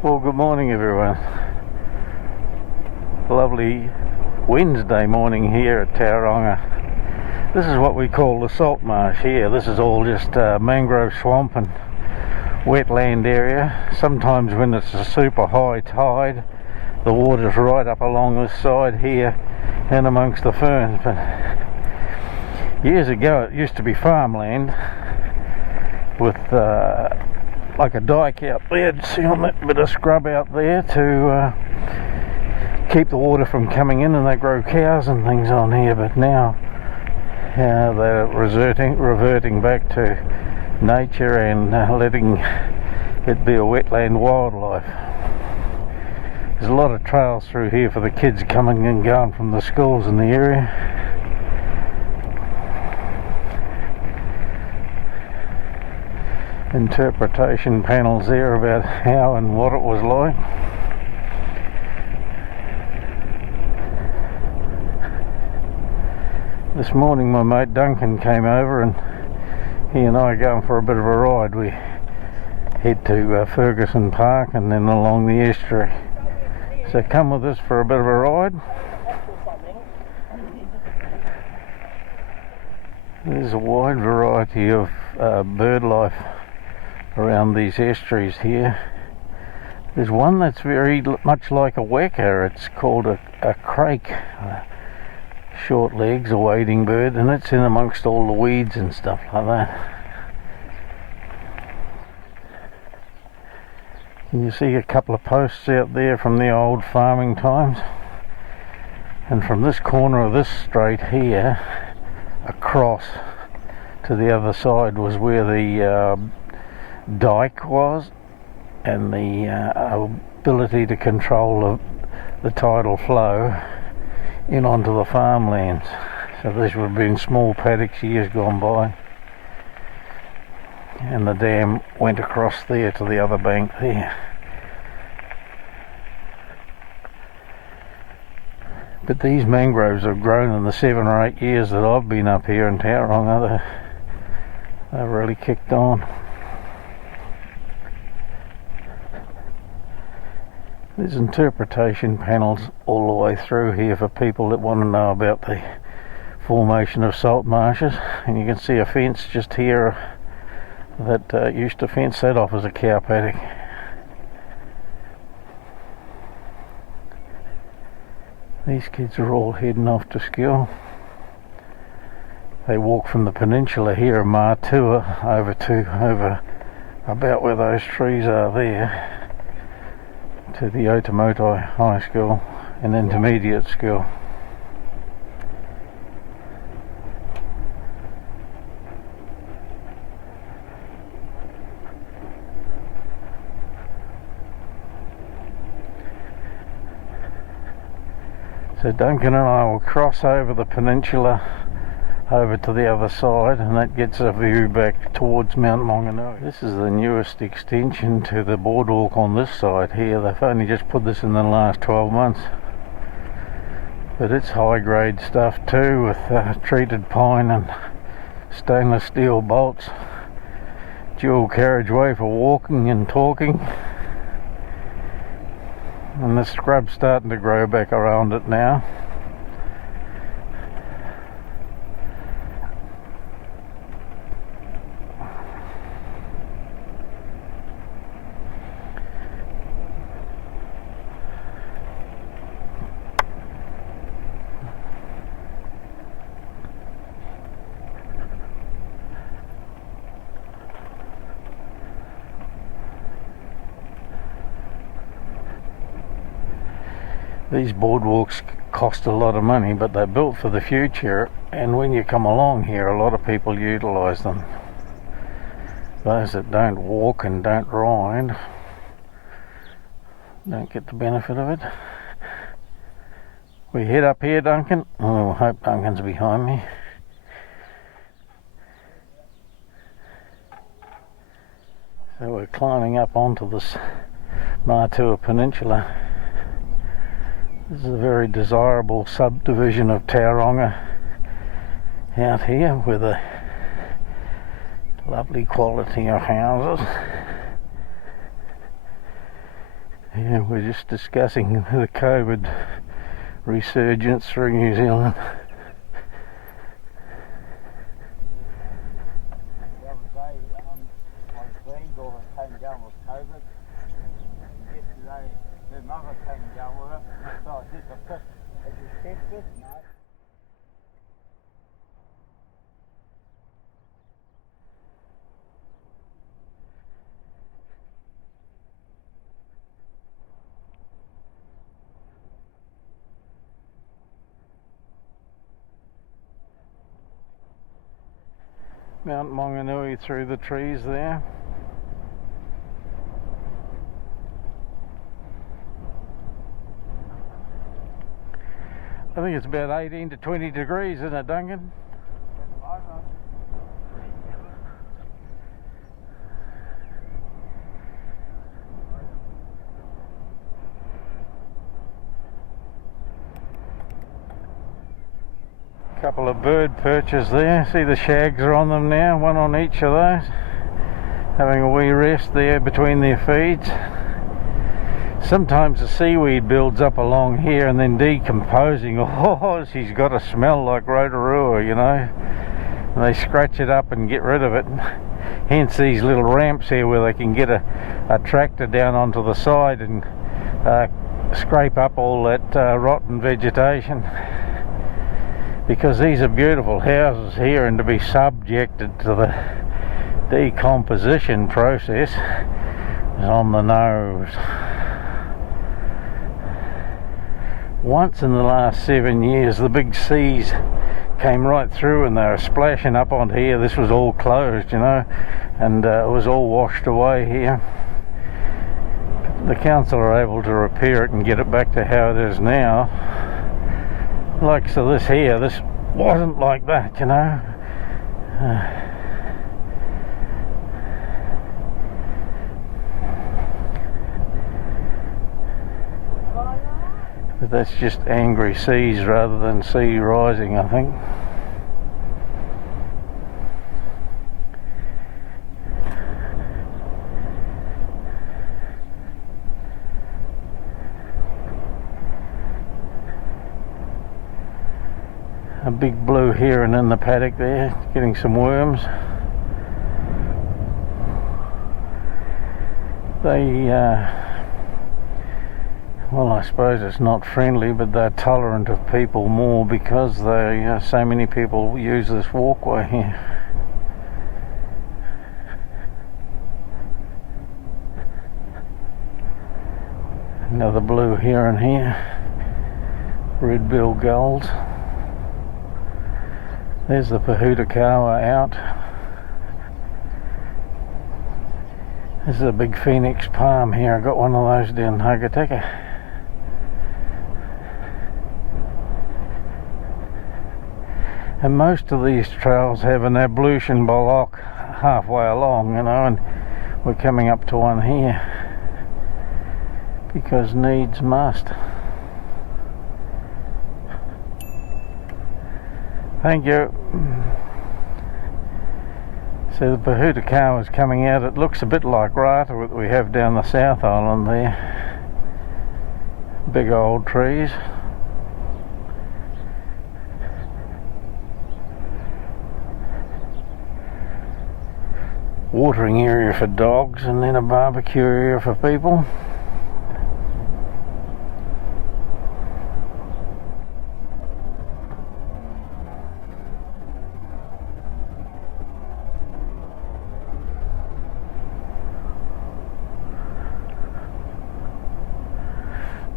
Well, good morning everyone. Lovely Wednesday morning here at Tauranga. This is what we call the salt marsh here. This is all just mangrove swamp and wetland area. Sometimes when it's a super high tide, the water's right up along this side here and amongst the ferns. But years ago it used to be farmland with like a dike out there. See on that bit of scrub out there to keep the water from coming in, and they grow cows and things on here. But now they're reverting back to nature and letting it be a wetland wildlife. There's a lot of trails through here for the kids coming and going from the schools in the area. Interpretation panels there about how and what it was like. This morning my mate Duncan came over and he and I are going for a bit of a ride. We head to Ferguson Park and then along the estuary. So come with us for a bit of a ride. There's a wide variety of bird life around these estuaries here. There's one that's very much like a weka. It's called a crake, short legs, a wading bird, and it's in amongst all the weeds and stuff like that. Can you see a couple of posts out there from the old farming times? And from this corner of this straight here across to the other side was where the dike was, and the ability to control the tidal flow in onto the farmlands. So these would have been small paddocks years gone by, and the dam went across there to the other bank there. But these mangroves have grown in the 7 or 8 years that I've been up here in Tauranga. They've really kicked on. There's interpretation panels all the way through here for people that want to know about the formation of salt marshes. And you can see a fence just here that used to fence that off as a cow paddock. These kids are all heading off to school. They walk from the peninsula here of Matua over about where those trees are there, to the Otamotai High School and Intermediate School. So Duncan and I will cross over the peninsula over to the other side, and that gets a view back towards Mount Maunganui. This is the newest extension to the boardwalk on this side here. They've only just put this in the last 12 months. But it's high grade stuff too, with treated pine and stainless steel bolts. Dual carriageway for walking and talking. And the scrub's starting to grow back around it now. These boardwalks cost a lot of money, but they're built for the future, and when you come along here a lot of people utilise them. Those that don't walk and don't ride don't get the benefit of it. We head up here, Duncan. Oh, I hope Duncan's behind me. So we're climbing up onto this Matua Peninsula. This is a very desirable subdivision of Tauranga out here with a lovely quality of houses. Yeah, we're just discussing the COVID resurgence through New Zealand. The other day, my granddaughter came down with COVID, and yesterday her mother came down with it, so I said to Chris, have you tested? No. Mount Maunganui through the trees there. I think it's about 18 to 20 degrees, isn't it, Duncan? Couple of bird perches there. See the shags are on them now, one on each of those. Having a wee rest there between their feeds. Sometimes the seaweed builds up along here and then decomposing. Oh, she's got a smell like Rotorua, you know. And they scratch it up and get rid of it. Hence these little ramps here where they can get a tractor down onto the side and scrape up all that rotten vegetation. Because these are beautiful houses here, and to be subjected to the decomposition process is on the nose. Once in the last 7 years the big seas came right through and they were splashing up onto here. This was all closed, you know, and it was all washed away here. The council are able to repair it and get it back to how it is now. Like so this here, this wasn't like that, you know. But that's just angry seas rather than sea rising, I think. A big blue heron in the paddock there, getting some worms. They, well, I suppose it's not friendly, but they're tolerant of people more because they, so many people use this walkway here. Another blue heron here, red-billed gulls. There's the Pahutakawa out. This is a big phoenix palm here. I got one of those down Hagateka. And most of these trails have an ablution block halfway along, you know, and we're coming up to one here because needs must. Thank you. So the Pahutakawa is coming out. It looks a bit like Rata that we have down the South Island there. Big old trees. Watering area for dogs and then a barbecue area for people.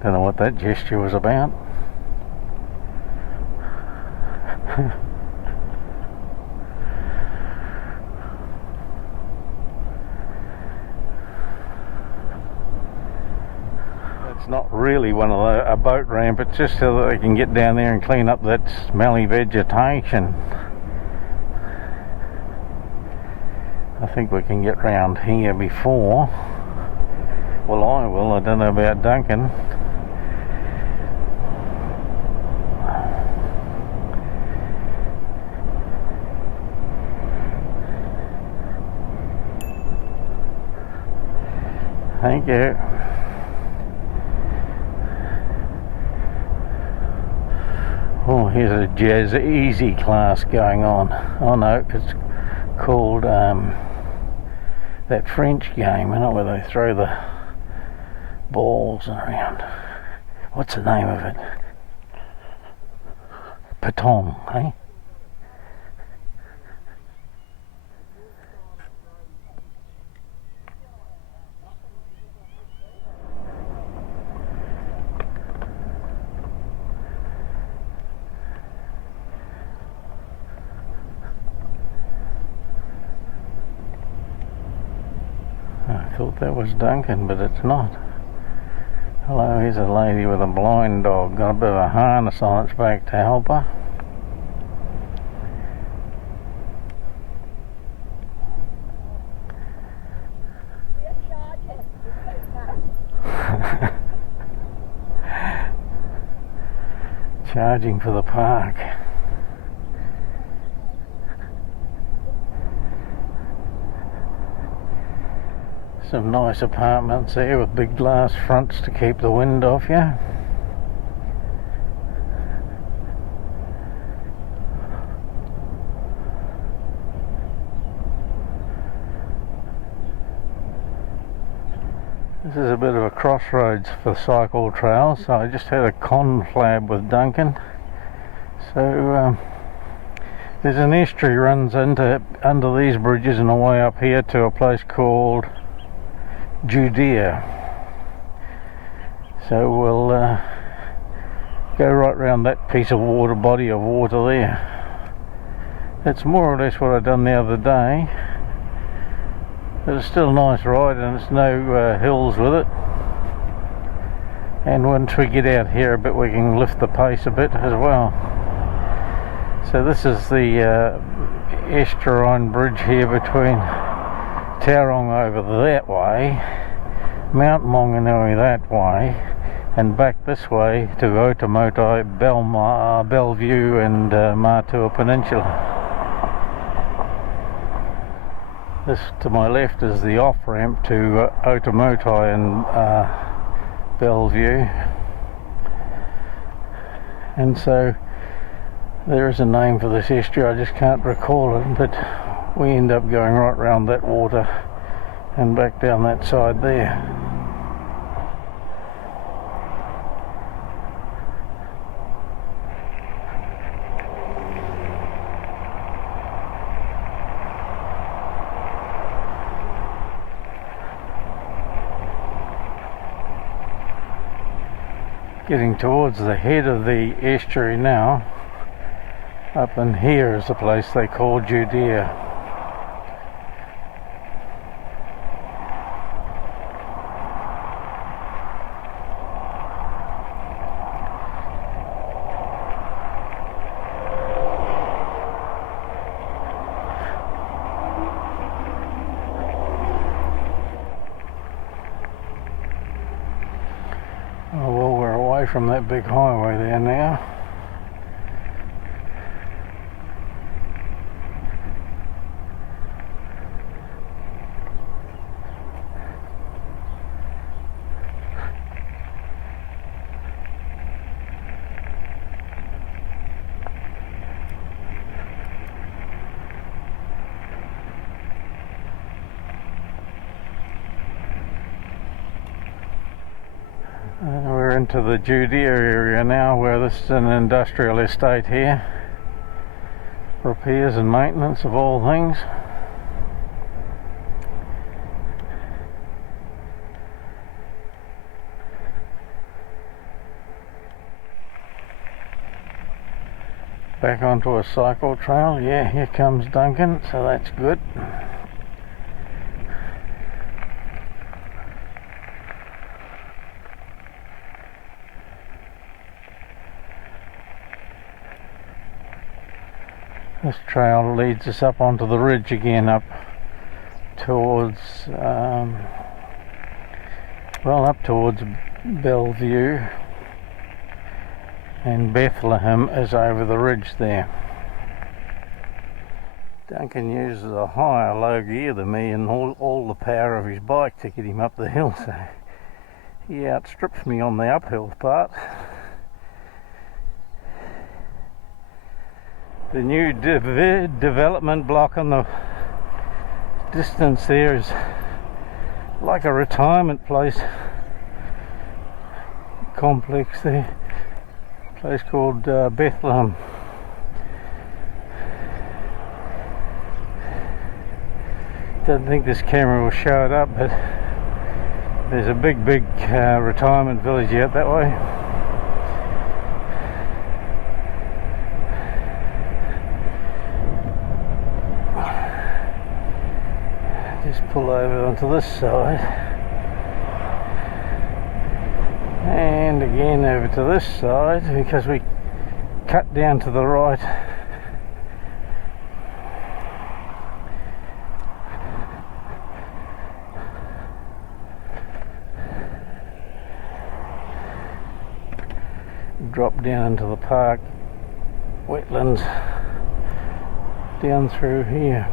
Don't know what that gesture was about. It's not really a boat ramp, it's just so that they can get down there and clean up that smelly vegetation. I think we can get round here before. Well, I will. I don't know about Duncan. Thank you. Oh, here's a jazz easy class going on. Oh no, it's called that French game, isn't it, where they throw the balls around. What's the name of it? Peton, eh? I thought that was Duncan, but it's not. Hello, here's a lady with a blind dog. Got a bit of a harness on its back to help her. Charging for the park. Some nice apartments there with big glass fronts to keep the wind off you. This is a bit of a crossroads for cycle trails, so I just had a conflab with Duncan. So there's an estuary runs under these bridges and away up here to a place called Judea. So we'll go right round that piece of water, body of water there. That's more or less what I've done the other day. But it's still a nice ride, and it's no hills with it. And once we get out here a bit, we can lift the pace a bit as well. So this is the estuarine bridge here between Tauranga over that way, Mount Maunganui that way, and back this way to Otamotai, Bellevue and Matua Peninsula. This to my left is the off-ramp to Otamotai and Bellevue. And so there is a name for this estuary, I just can't recall it, but we end up going right round that water and back down that side there. Getting towards the head of the estuary now. Up in here is the place they call Judea. Oh well, we're away from that big highway there now. We're into the Judea area now, where this is an industrial estate here. Repairs and maintenance of all things. Back onto a cycle trail. Yeah, here comes Duncan, so that's good. This trail leads us up onto the ridge again, up towards, up towards Bellevue, and Bethlehem is over the ridge there. Duncan uses a higher low gear than me and all the power of his bike to get him up the hill, so he outstrips me on the uphill part. The new development block on the distance there is like a retirement place complex there, a place called Bethlehem. Don't think this camera will show it up, but there's a big retirement village out that way. Just pull over onto this side and again over to this side because we cut down to the right. Drop down into the park wetlands down through here.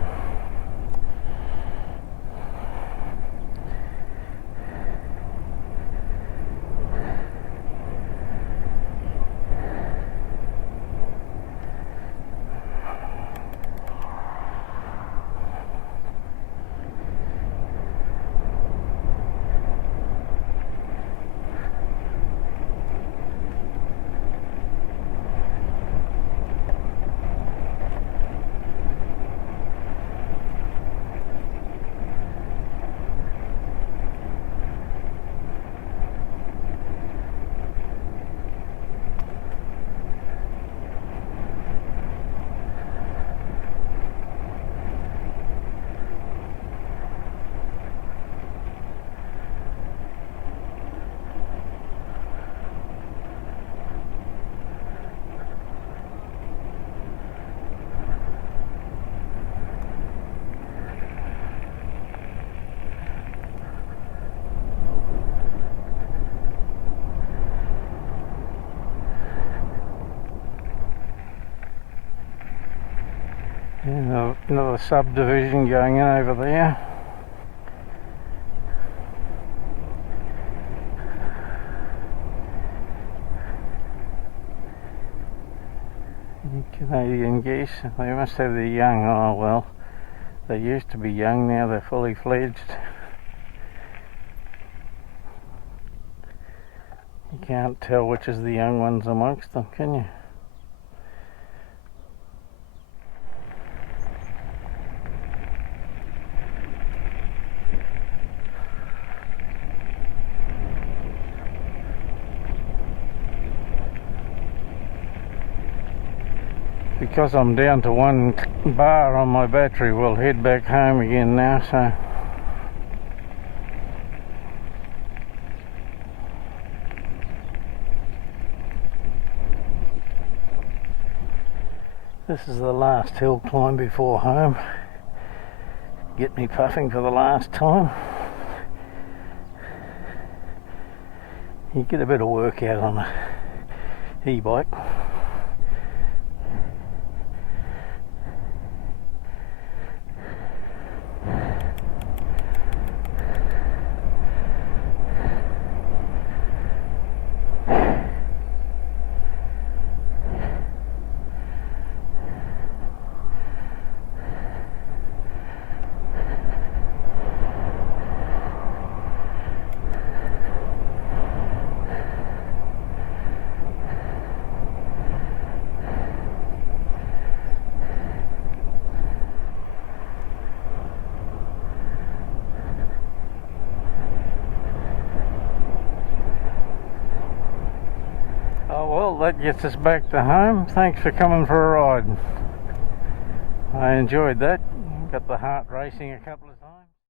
Another subdivision going in over there. Canadian geese, they must have their young. Oh well, they used to be young, now they're fully fledged. You can't tell which is the young ones amongst them, can you? Because I'm down to 1 bar on my battery, we'll head back home again now. So this is the last hill climb before home. Get me puffing for the last time. You get a bit of work out on a e-bike. Well, that gets us back to home. Thanks for coming for a ride. I enjoyed that. Got the heart racing a couple of